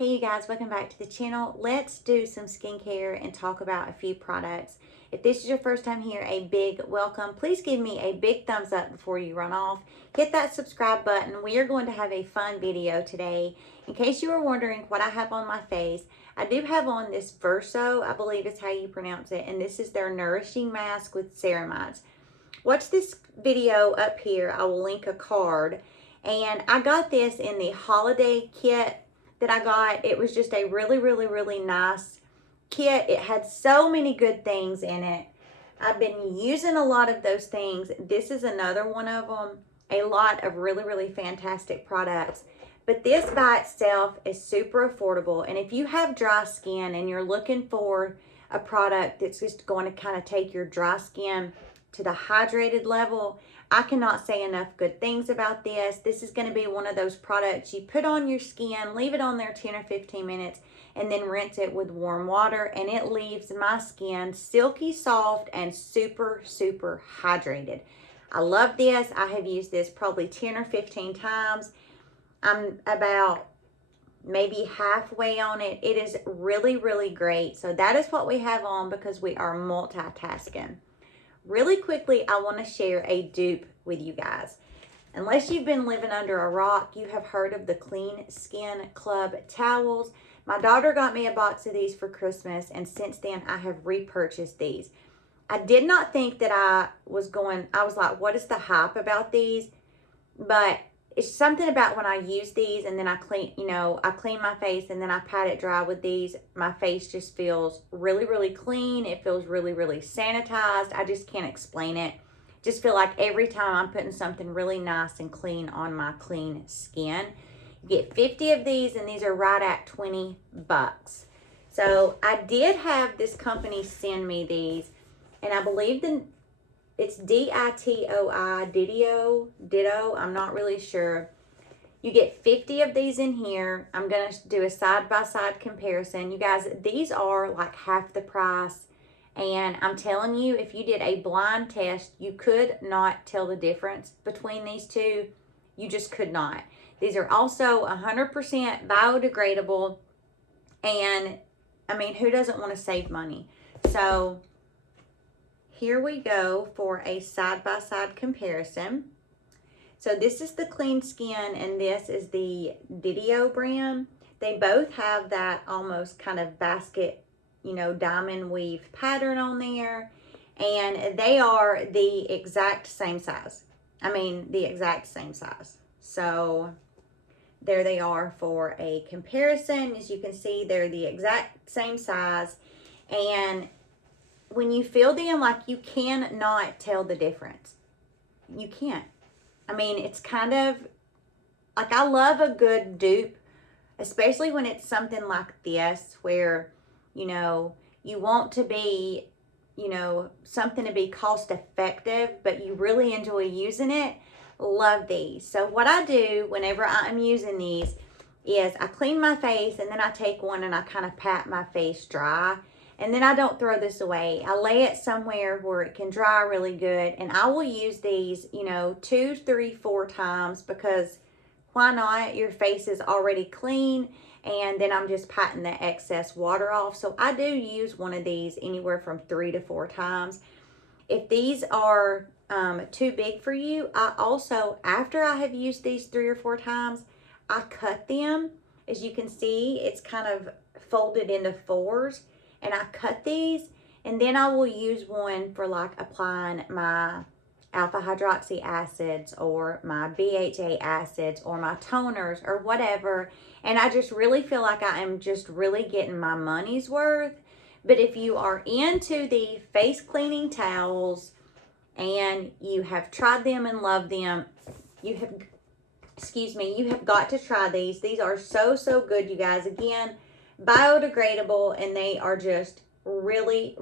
Hey you guys, welcome back to the channel. Let's do some skincare and talk about a few products. If this is your first time here, a big welcome. Please give me a big thumbs up before you run off. Hit that subscribe button. We are going to have a fun video today. In case you were wondering what I have on my face, I do have on this Verso, I believe is how you pronounce it, and this is their nourishing mask with ceramides. Watch this video up here. I will link a card. And I got this in the holiday kit that I got. It was just a really nice kit. It had so many good things in it. I've been using a lot of those things. This is another one of them. A lot of really fantastic products. But this by itself is super affordable. And if you have dry skin and you're looking for a product that's just going to kind of take your dry skin to the hydrated level, I cannot say enough good things about this. This is going to be one of those products you put on your skin, leave it on there 10 or 15 minutes, and then rinse it with warm water, and it leaves my skin silky soft and super hydrated. I love this. I have used this probably 10 or 15 times. I'm about maybe halfway on it. It is really great. So that is what we have on because we are multitasking. Really quickly, I want to share a dupe with you guys. Unless you've been living under a rock, you have heard of the Clean Skin Club towels. My daughter got me a box of these for Christmas, and since then I have repurchased these. I did not think that I was like, what is the hype about these? But it's something about when I use these and then I clean my face and then I pat it dry with these. My face just feels really clean. It feels really sanitized. I just can't explain it. Just feel like every time I'm putting something really nice and clean on my clean skin. You get 50 of these, and these are right at 20 bucks. So I did have this company send me these, and I believe it's Ditoi, Ditto, I'm not really sure. You get 50 of these in here. I'm going to do a side-by-side comparison. You guys, these are like half the price. And I'm telling you, if you did a blind test, you could not tell the difference between these two. You just could not. These are also 100% biodegradable. And, I mean, who doesn't want to save money? So here we go for a side-by-side comparison. So this is the Clean Skin, and this is the Ditoi brand. They both have that almost kind of basket, diamond weave pattern on there. And they are the exact same size. I mean, the exact same size. So there they are for a comparison. As you can see, they're the exact same size. And when you feel them, like, you cannot tell the difference. You can't. I mean, it's kind of like, I love a good dupe, especially when it's something like this where, you want to be, something to be cost effective, but you really enjoy using it. Love these. So what I do whenever I'm using these is I clean my face, and then I take one and I kind of pat my face dry. And then I don't throw this away. I lay it somewhere where it can dry really good. And I will use these, 2, 3, 4 times, because why not? Your face is already clean. And then I'm just patting the excess water off. So I do use one of these anywhere from 3 to 4 times. If these are too big for you, I also, after I have used these 3 or 4 times, I cut them. As you can see, it's kind of folded into 4s. And I cut these, and then I will use one for like applying my alpha hydroxy acids or my BHA acids or my toners or whatever. And I just really feel like I am just really getting my money's worth. But if you are into the face cleaning towels and you have tried them and love them, you have got to try these. These are so good, you guys. Again, biodegradable, and they are just really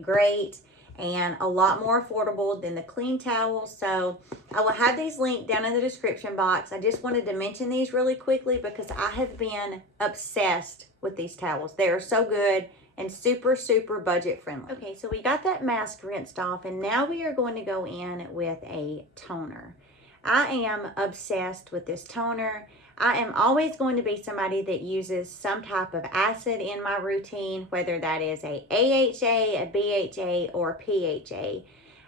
great and a lot more affordable than the clean towels. So I will have these linked down in the description box. I just wanted to mention these really quickly because I have been obsessed with these towels. They are so good and super budget friendly. Okay, so we got that mask rinsed off, and now we are going to go in with a toner. I am obsessed with this toner. I am always going to be somebody that uses some type of acid in my routine, whether that is a AHA, a BHA, or a PHA.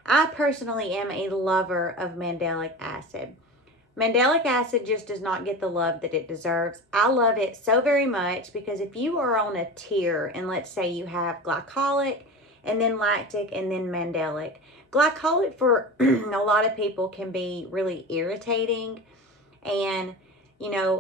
I personally am a lover of mandelic acid. Mandelic acid just does not get the love that it deserves. I love it so very much because if you are on a tier, and let's say you have glycolic and then lactic and then mandelic, glycolic for a lot of people can be really irritating, and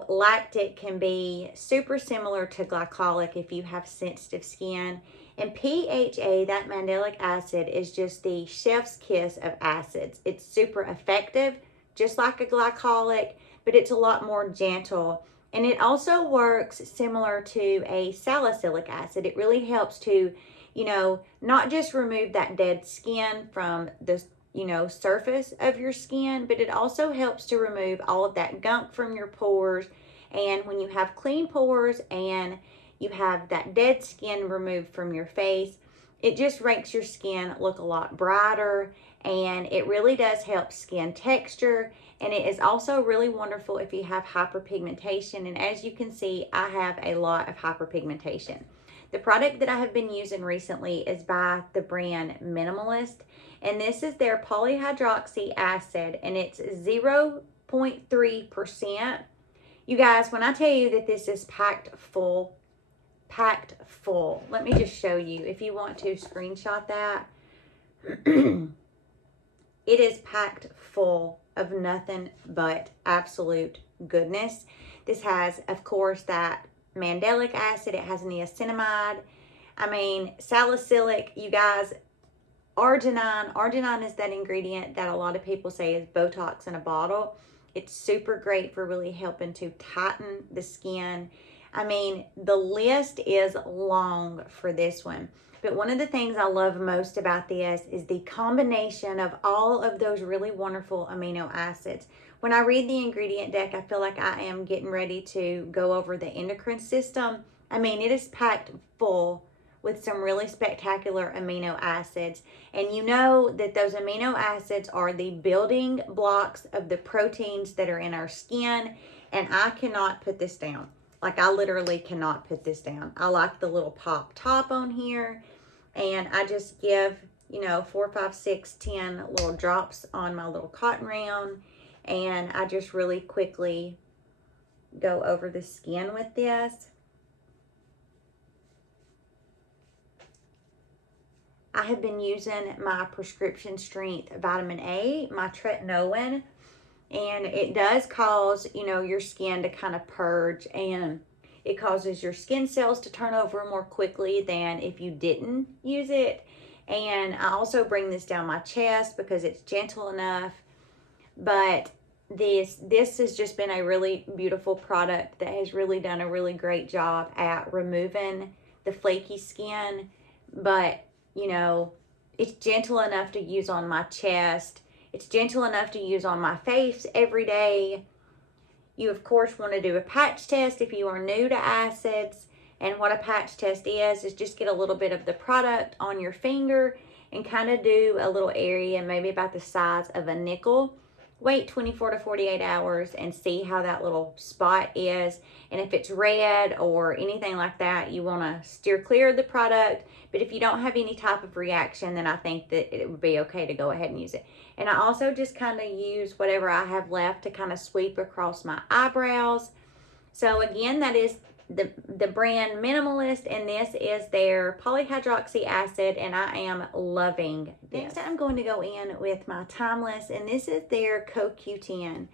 lactic can be super similar to glycolic if you have sensitive skin. And PHA, that mandelic acid, is just the chef's kiss of acids. It's super effective, just like a glycolic, but it's a lot more gentle. And it also works similar to a salicylic acid. It really helps to, not just remove that dead skin from the surface of your skin, but it also helps to remove all of that gunk from your pores. And when you have clean pores and you have that dead skin removed from your face, it just makes your skin look a lot brighter, and it really does help skin texture. And it is also really wonderful if you have hyperpigmentation, and as you can see, I have a lot of hyperpigmentation. The product that I have been using recently is by the brand Minimalist, and this is their polyhydroxy acid, and it's 0.3%. You guys, when I tell you that this is packed full, let me just show you if you want to screenshot that. It is packed full of nothing but absolute goodness. This has, of course, that mandelic acid. It has niacinamide. I mean, salicylic, you guys, arginine. Arginine is that ingredient that a lot of people say is Botox in a bottle. It's super great for really helping to tighten the skin. I mean, the list is long for this one. But one of the things I love most about this is the combination of all of those really wonderful amino acids. When I read the ingredient deck, I feel like I am getting ready to go over the endocrine system. I mean, it is packed full with some really spectacular amino acids. And you know that those amino acids are the building blocks of the proteins that are in our skin. And I cannot put this down. Like, I literally cannot put this down. I like the little pop top on here. And I just give, 4, 5, 6, 10 little drops on my little cotton round. And I just really quickly go over the skin with this. I have been using my prescription strength vitamin A, my tretinoin, and it does cause, your skin to kind of purge, and it causes your skin cells to turn over more quickly than if you didn't use it. And I also bring this down my chest because it's gentle enough. But this has just been a really beautiful product that has really done a really great job at removing the flaky skin. But it's gentle enough to use on my chest. It's gentle enough to use on my face every day. You, of course, want to do a patch test if you are new to acids. And what a patch test is just get a little bit of the product on your finger and kind of do a little area, maybe about the size of a nickel. Wait 24 to 48 hours and see how that little spot is. And if it's red or anything like that, you want to steer clear of the product. But if you don't have any type of reaction, then I think that it would be okay to go ahead and use it. And I also just kind of use whatever I have left to kind of sweep across my eyebrows. So again, that is the brand Minimalist, and this is their polyhydroxy acid, and I am loving this. Next, I'm going to go in with my Timeless, and this is their CoQ10.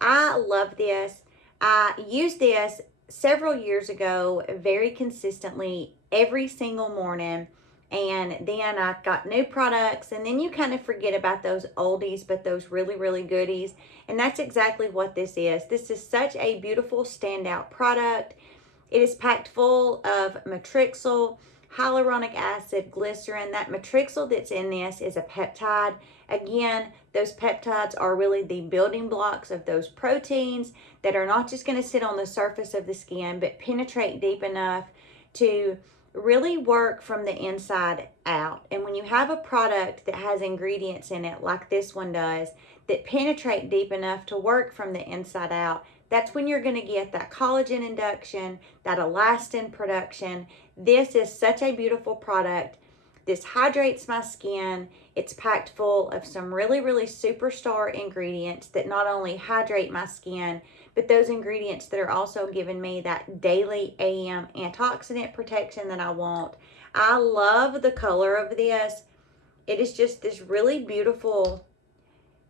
I love this. I used this several years ago very consistently every single morning, and then I got new products, and then you kind of forget about those oldies, but those really, really goodies, and that's exactly what this is. This is such a beautiful standout product. It is packed full of matrixyl, hyaluronic acid, glycerin. That matrixyl that's in this is a peptide. Again, those peptides are really the building blocks of those proteins that are not just going to sit on the surface of the skin, but penetrate deep enough to really work from the inside out. And when you have a product that has ingredients in it like this one does that penetrate deep enough to work from the inside out, That's when you're going to get that collagen induction, that elastin production. This is such a beautiful product. This hydrates my skin. It's packed full of some really, really superstar ingredients that not only hydrate my skin, but those ingredients that are also giving me that daily AM antioxidant protection that I want. I love the color of this. It is just this really beautiful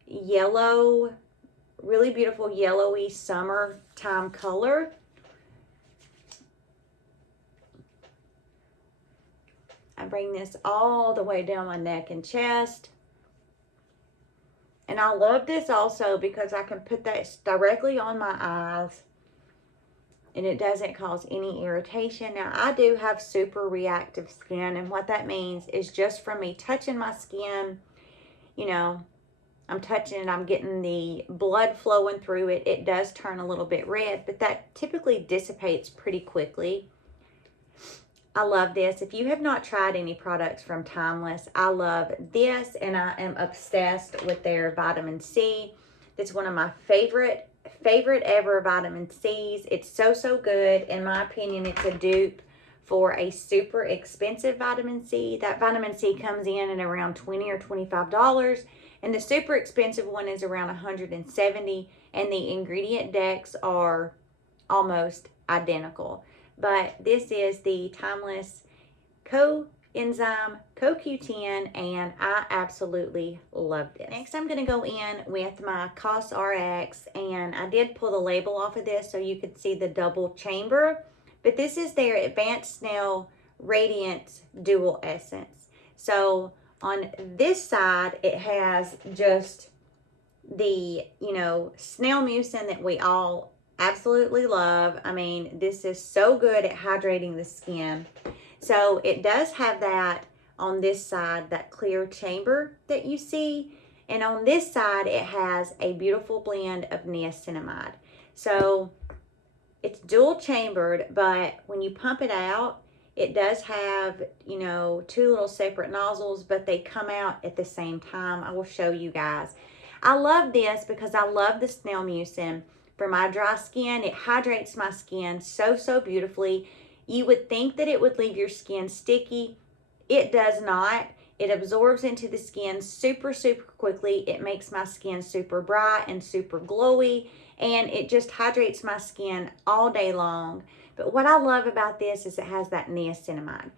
yellow, really beautiful yellowy summertime color. I bring this all the way down my neck and chest. And I love this also because I can put that directly on my eyes and it doesn't cause any irritation. Now, I do have super reactive skin, and what that means is just from me touching my skin, you know, I'm touching it, I'm getting the blood flowing through it. It does turn a little bit red, but that typically dissipates pretty quickly. I love this. If you have not tried any products from Timeless, I love this, and I am obsessed with their vitamin C. It's one of my favorite ever vitamin C's. It's so good. In my opinion, it's a dupe for a super expensive vitamin C. That vitamin C comes in at around $20 or $25, and the super expensive one is around $170, and the ingredient decks are almost identical. But this is the Timeless Coenzyme CoQ10, and I absolutely love this. Next, I'm going to go in with my Cosrx, and I did pull the label off of this so you could see the double chamber. But this is their Advanced Snail Radiance Dual Essence. So on this side, it has just the, you know, snail mucin that we all absolutely love. I mean, this is so good at hydrating the skin. So it does have that on this side, that clear chamber that you see. And on this side, it has a beautiful blend of niacinamide. So it's dual chambered, but when you pump it out, it does have, you know, two little separate nozzles, but they come out at the same time. I will show you guys. I love this because I love the snail mucin. For my dry skin, it hydrates my skin so beautifully. You would think that it would leave your skin sticky. It does not. It absorbs into the skin super quickly. It makes my skin super bright and super glowy, and it just hydrates my skin all day long. But what I love about this is it has that niacinamide.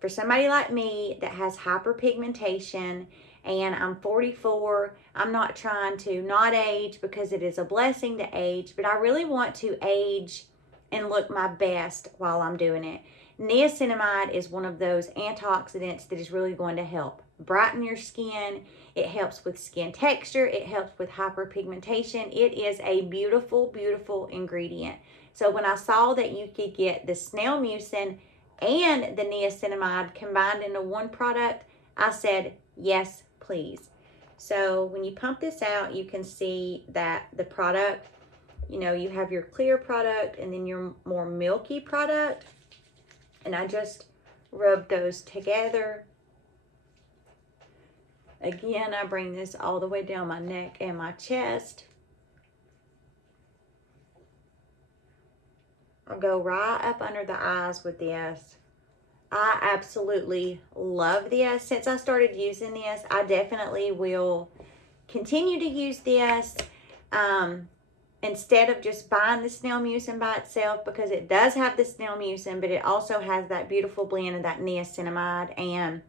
For somebody like me that has hyperpigmentation, and I'm 44, I'm not trying to not age because it is a blessing to age, but I really want to age and look my best while I'm doing it. Niacinamide is one of those antioxidants that is really going to help brighten your skin. It helps with skin texture. It helps with hyperpigmentation. It is a beautiful ingredient. So when I saw that you could get the snail mucin and the niacinamide combined into one product, I said, yes, please. So when you pump this out, you can see that the product, you know, you have your clear product and then your more milky product. And I just rub those together. Again, I bring this all the way down my neck and my chest. I'll go right up under the eyes with this. I absolutely love this. Since I started using this, I definitely will continue to use this instead of just buying the snail mucin by itself, because it does have the snail mucin, but it also has that beautiful blend of that niacinamide, and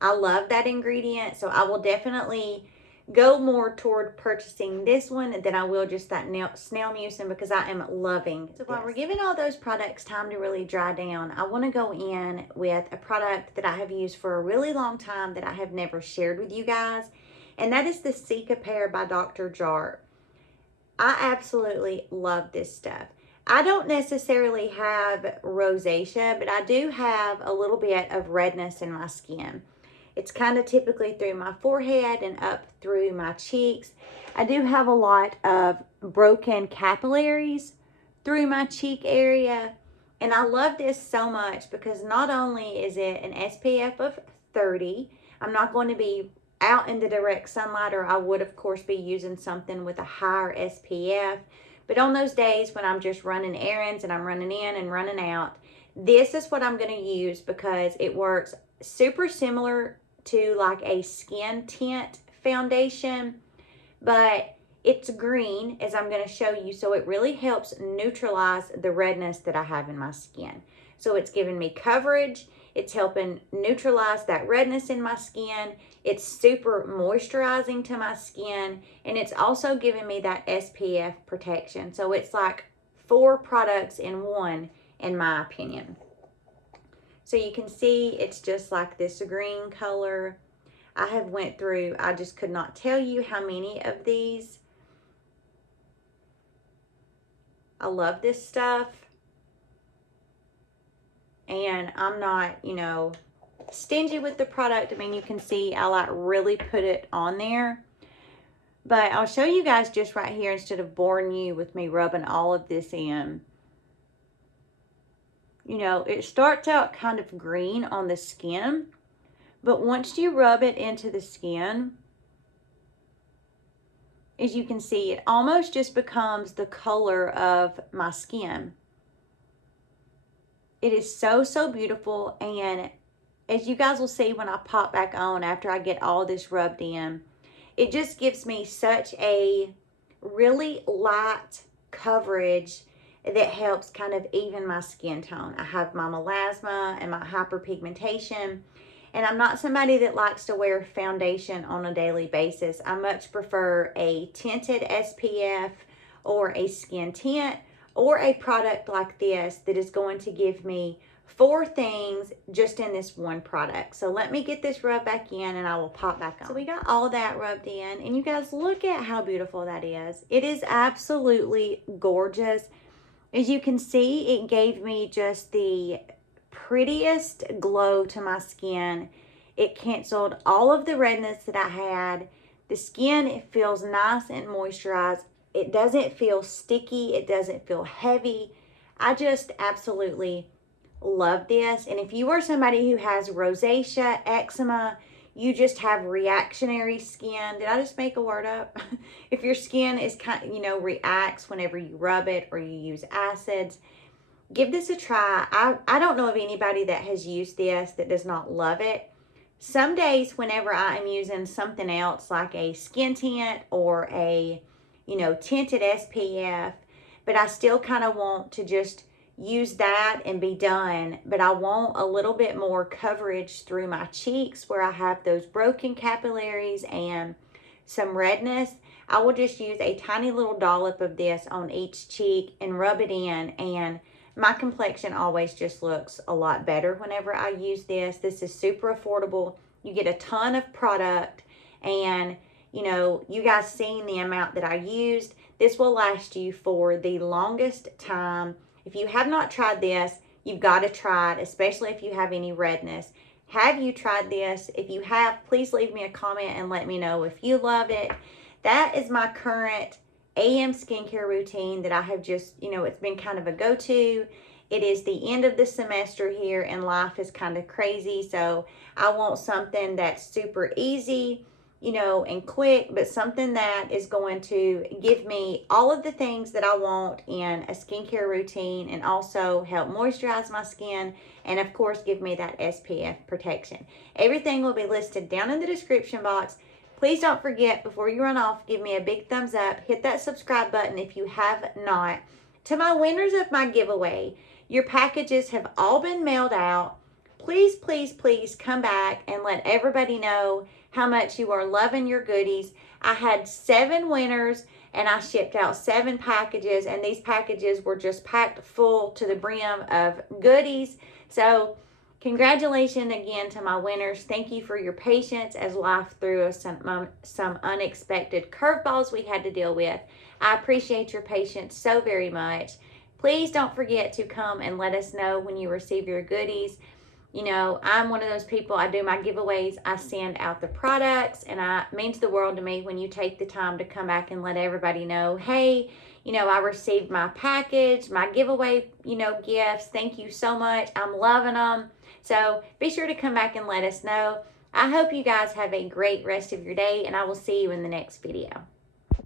I love that ingredient. So I will definitely go more toward purchasing this one than I will just that snail mucin, because I am loving this. So while we're giving all those products time to really dry down, I want to go in with a product that I have used for a really long time that I have never shared with you guys, and that is the Cicapair by Dr. Jart. I absolutely love this stuff. I don't necessarily have rosacea, but I do have a little bit of redness in my skin. It's kind of typically through my forehead and up through my cheeks. I do have a lot of broken capillaries through my cheek area. And I love this so much because not only is it an SPF of 30, I'm not going to be out in the direct sunlight, or I would of course be using something with a higher SPF. But on those days when I'm just running errands and I'm running in and running out, this is what I'm going to use because it works super similar to like a skin tint foundation, but it's green, as I'm going to show you, so it really helps neutralize the redness that I have in my skin. So it's giving me coverage, it's helping neutralize that redness in my skin, it's super moisturizing to my skin, and it's also giving me that SPF protection. So it's like 4 products in one, in my opinion. So you can see it's just like this green color. I have went through, I just could not tell you how many of these. I love this stuff. And I'm not, you know, stingy with the product. I mean, you can see I like really put it on there. But I'll show you guys just right here instead of boring you with me rubbing all of this in. You know, it starts out kind of green on the skin, but once you rub it into the skin, as you can see, it almost just becomes the color of my skin. It is so, so beautiful, and as you guys will see when I pop back on after I get all this rubbed in, it just gives me such a really light coverage that helps kind of even my skin tone. I have my melasma and my hyperpigmentation, and I'm not somebody that likes to wear foundation on a daily basis. I much prefer a tinted SPF or a skin tint or a product like this that is going to give me 4 things just in this one product. So let me get this rubbed back in and I will pop back on. So we got all that rubbed in, and you guys look at how beautiful that is. It is absolutely gorgeous. As you can see, it gave me just the prettiest glow to my skin. It canceled all of the redness that I had. The skin, it feels nice and moisturized. It doesn't feel sticky. It doesn't feel heavy. I just absolutely love this. And if you are somebody who has rosacea, eczema, you just have reactionary skin. Did I just make a word up? If your skin is kind of, you know, reacts whenever you rub it or you use acids, give this a try. I don't know of anybody that has used this that does not love it. Some days whenever I am using something else like a skin tint or a, you know, tinted SPF, but I still kind of want to just use that and be done, but I want a little bit more coverage through my cheeks where I have those broken capillaries and some redness. I will just use a tiny little dollop of this on each cheek and rub it in, and my complexion always just looks a lot better whenever I use this. This is super affordable. You get a ton of product, and you know, you guys seen the amount that I used. This will last you for the longest time. If you have not tried this, you've got to try it, especially if you have any redness. Have you tried this? If you have, please leave me a comment and let me know if you love it. That is my current AM skincare routine that I have just, you know, it's been kind of a go-to. It is the end of the semester here and life is kind of crazy, so I want something that's super easy, you know, and quick, but something that is going to give me all of the things that I want in a skincare routine and also help moisturize my skin and of course give me that SPF protection. Everything will be listed down in the description box. Please don't forget, before you run off, give me a big thumbs up. Hit that subscribe button if you have not. To my winners of my giveaway, your packages have all been mailed out. Please, please, please come back and let everybody know how much you are loving your goodies. I had 7 winners and I shipped out 7 packages, and these packages were just packed full to the brim of goodies. So congratulations again to my winners. Thank you for your patience as life threw us some unexpected curveballs we had to deal with. I appreciate your patience so very much. Please don't forget to come and let us know when you receive your goodies. You know, I'm one of those people, I do my giveaways, I send out the products, and it means the world to me when you take the time to come back and let everybody know, hey, you know, I received my package, my giveaway, you know, gifts. Thank you so much. I'm loving them. So be sure to come back and let us know. I hope you guys have a great rest of your day, and I will see you in the next video.